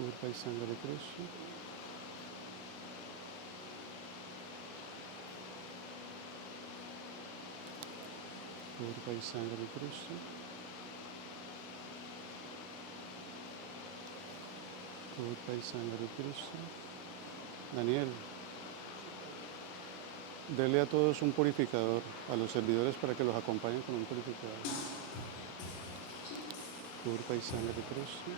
Cuerpo y sangre de Cristo. Cuerpo y sangre de Cristo. Cuerpo y sangre de Cristo. Daniel, dele a todos un purificador, a los servidores para que los acompañen con un purificador. Cuerpo y sangre de Cristo.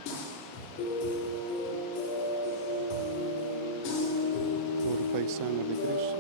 Cuerpo y sangre de Cristo.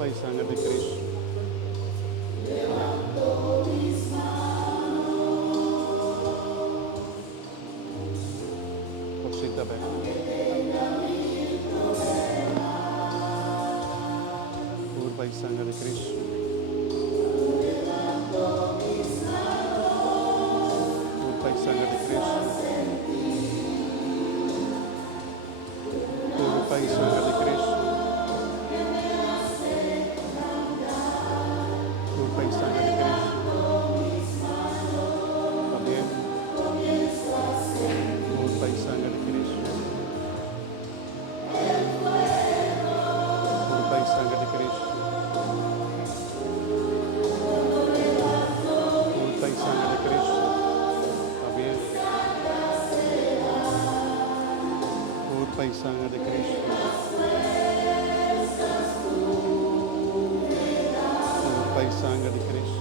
Y sangre de Cristo. Cosita bella. Curva y sangre de Cristo. Curva y sangre de Cristo. Curva y sangre de Cristo. Curva y sangre de Cristo. También. Curva y sangre de Cristo. Curva y sangre de Cristo. Curva y sangre de Cristo. También. Curva y sangre de Cristo. Curva y sangre de Cristo. Curva y sangre de Cristo. Curva y sangre de Cristo.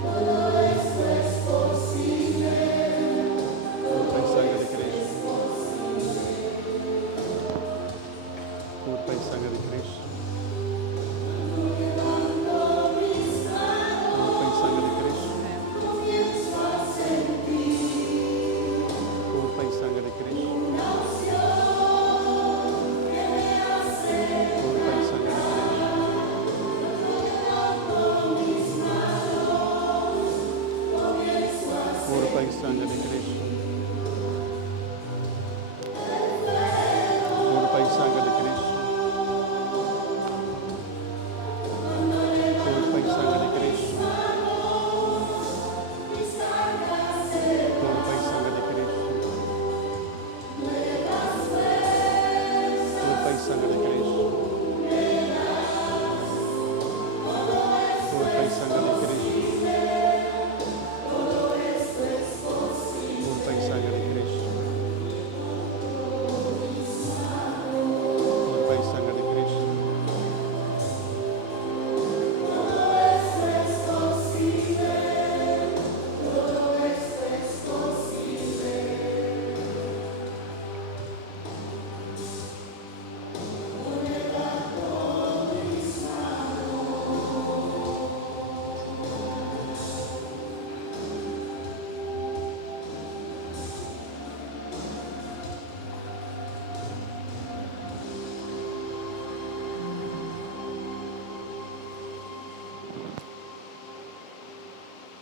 Curva y sangre de Cristo. Curva y sangre de Cristo. Curva y sangre de Cristo. Curva y sangre de Cristo.